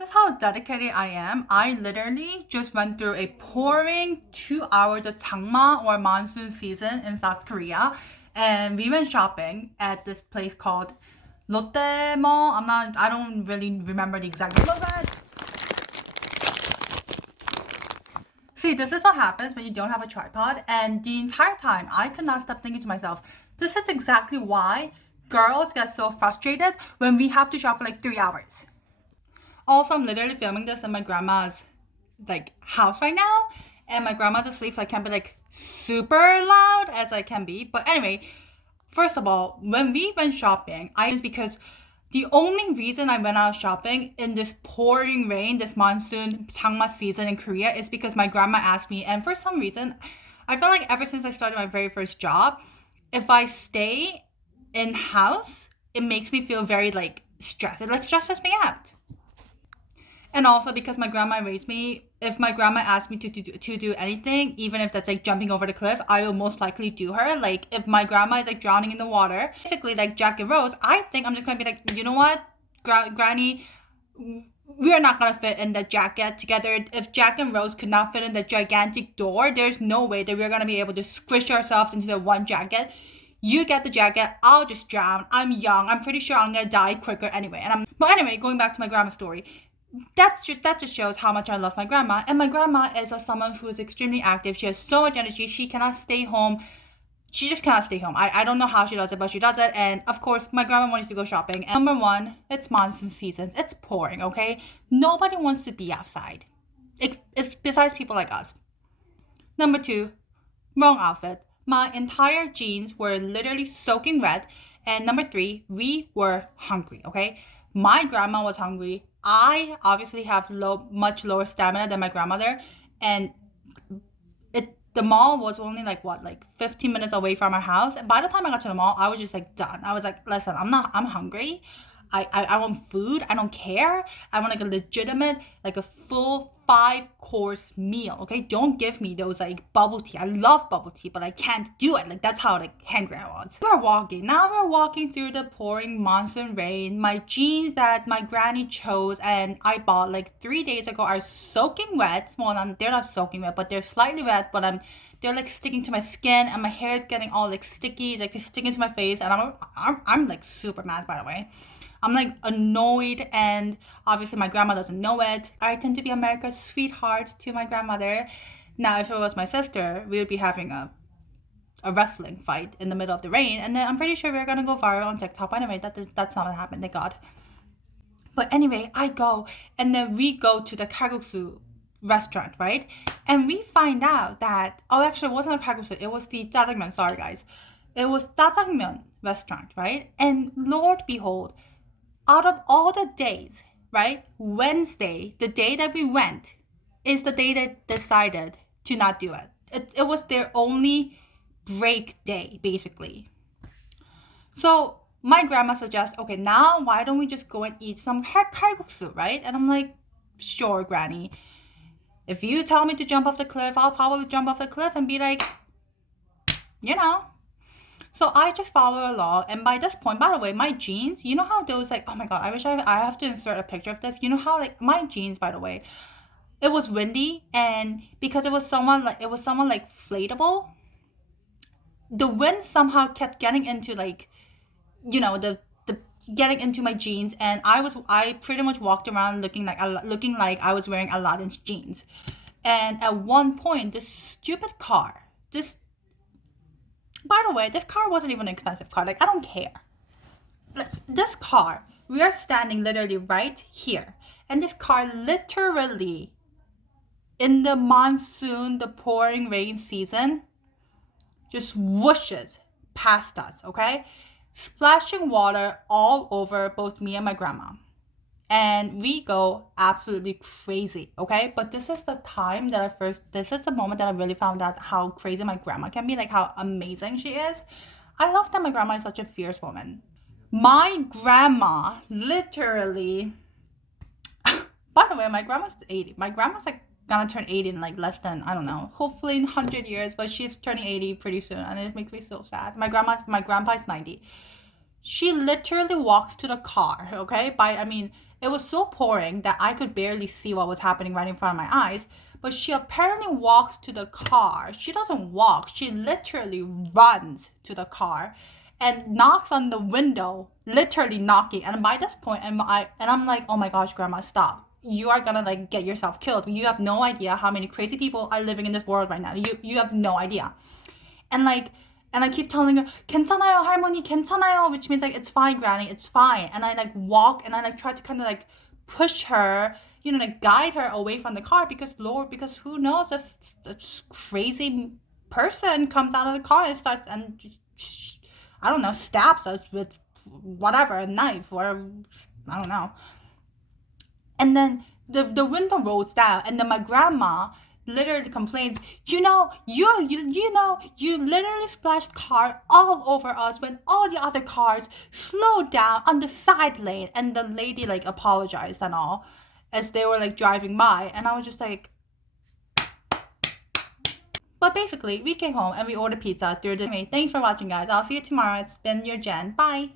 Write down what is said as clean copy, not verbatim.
This is how dedicated I am. I literally just went through a pouring 2 hours of Changma or monsoon season in South Korea. And we went shopping at this place called Lotte Mall. I don't really remember the exact name of it. See, this is what happens when you don't have a tripod. And the entire time, I could not stop thinking to myself, this is exactly why girls get so frustrated when we have to shop for like 3 hours. Also, I'm literally filming this in my grandma's house right now, and my grandma's asleep, so I can't be like super loud as I can be. But anyway, first of all, when we went shopping, I is because the only reason I went out shopping in this pouring rain, this monsoon Changma season in Korea, is because my grandma asked me, and for some reason, I feel like ever since I started my very first job, if I stay in house, it makes me feel very stressed. It stresses me out. And also because my grandma raised me, if my grandma asked me to do anything, even if that's like jumping over the cliff, I will most likely do her. Like if my grandma is like drowning in the water, basically like Jack and Rose, I think I'm just gonna be like, you know what, Granny, we are not gonna fit in the jacket together. If Jack and Rose could not fit in the gigantic door, there's no way that we're gonna be able to squish ourselves into the one jacket. You get the jacket, I'll just drown. I'm young. I'm pretty sure I'm gonna die quicker anyway. But anyway, going back to my grandma's story, that just shows how much I love my grandma. And my grandma is someone who is extremely active. She has so much energy. She cannot stay home. She just cannot stay home. I don't know how she does it, but she does it. And of course, my grandma wants to go shopping. And number one, it's monsoon seasons. It's pouring, okay? Nobody wants to be outside. It's besides people like us. Number two, wrong outfit. My entire jeans were literally soaking wet. And number three, we were hungry, okay? My grandma was hungry. I obviously have much lower stamina than my grandmother, and the mall was only like 15 minutes away from our house. And by the time I got to the mall, I was just like done. I was like, listen, I'm hungry. I want food. I don't care. I want like a legitimate, like a full 5-course meal. Okay, don't give me those like bubble tea. I love bubble tea, but I can't do it. Like that's how hungry I was. We're walking through the pouring monsoon rain. My jeans that my granny chose and I bought like 3 days ago are soaking wet. Well, they're not soaking wet, but they're slightly wet. But they're like sticking to my skin, and my hair is getting all like sticky, like just sticking to my face. And I'm like super mad, by the way. I'm like annoyed, and obviously my grandma doesn't know it. I tend to be America's sweetheart to my grandmother. Now, if it was my sister, we would be having a wrestling fight in the middle of the rain, and then I'm pretty sure we're gonna go viral on TikTok. But anyway, that's not what happened, thank God. But anyway, I go, and then we go to the kalguksu restaurant, right? And we find out that, oh, actually, it wasn't a kalguksu, it was the jjajangmyeon, sorry guys. It was jjajangmyeon restaurant, right? And Lord behold, out of all the days, right, Wednesday, the day that we went, is the day that decided to not do it. It was their only break day, basically. So my grandma suggests, okay, now why don't we just go and eat some kalguksu, right? And I'm like, sure, Granny. If you tell me to jump off the cliff, I'll probably jump off the cliff and be like, you know. So I just follow along, and by this point, by the way, my jeans, you know how those oh my god, I wish I have to insert a picture of this. You know how my jeans, by the way, it was windy, and because it was someone inflatable, the wind somehow kept getting into the getting into my jeans, and I pretty much walked around looking like I was wearing Aladdin's jeans. And at one point, this stupid car, by the way, this car wasn't even an expensive car. I don't care. This car, we are standing literally right here. And this car literally, in the monsoon, the pouring rain season, just whooshes past us, okay? Splashing water all over both me and my grandma. And we go absolutely crazy, okay? But this is the moment that I really found out how crazy my grandma can be, like how amazing she is. I love that my grandma is such a fierce woman. My grandma literally, by the way, my grandma's 80. My grandma's gonna turn 80 in less than, I don't know, hopefully in 100 years, but she's turning 80 pretty soon, and it makes me so sad. My grandpa is 90. She literally walks to the car, okay? It was so pouring that I could barely see what was happening right in front of my eyes. But she apparently walks to the car. She doesn't walk, she literally runs to the car and knocks on the window, literally knocking. And by this point, I'm like, oh my gosh, grandma, stop. You are gonna like get yourself killed. You have no idea how many crazy people are living in this world right now. You have no idea. And like, and I keep telling her, 괜찮아요, 할머니, 괜찮아요, which means like, it's fine, granny, it's fine. And I like walk and I like try to kind of like push her, you know, like guide her away from the car because Lord, because who knows if this crazy person comes out of the car and starts and just, I don't know, stabs us with whatever, a knife or I don't know. And then the window rolls down, and then my grandma literally complains, you literally splashed car all over us when all the other cars slowed down on the side lane. And the lady like apologized and all as they were like driving by, and I was just like, but basically we came home and we ordered pizza through the. Anyway, thanks for watching, guys. I'll see you tomorrow. It's been your Jen. Bye.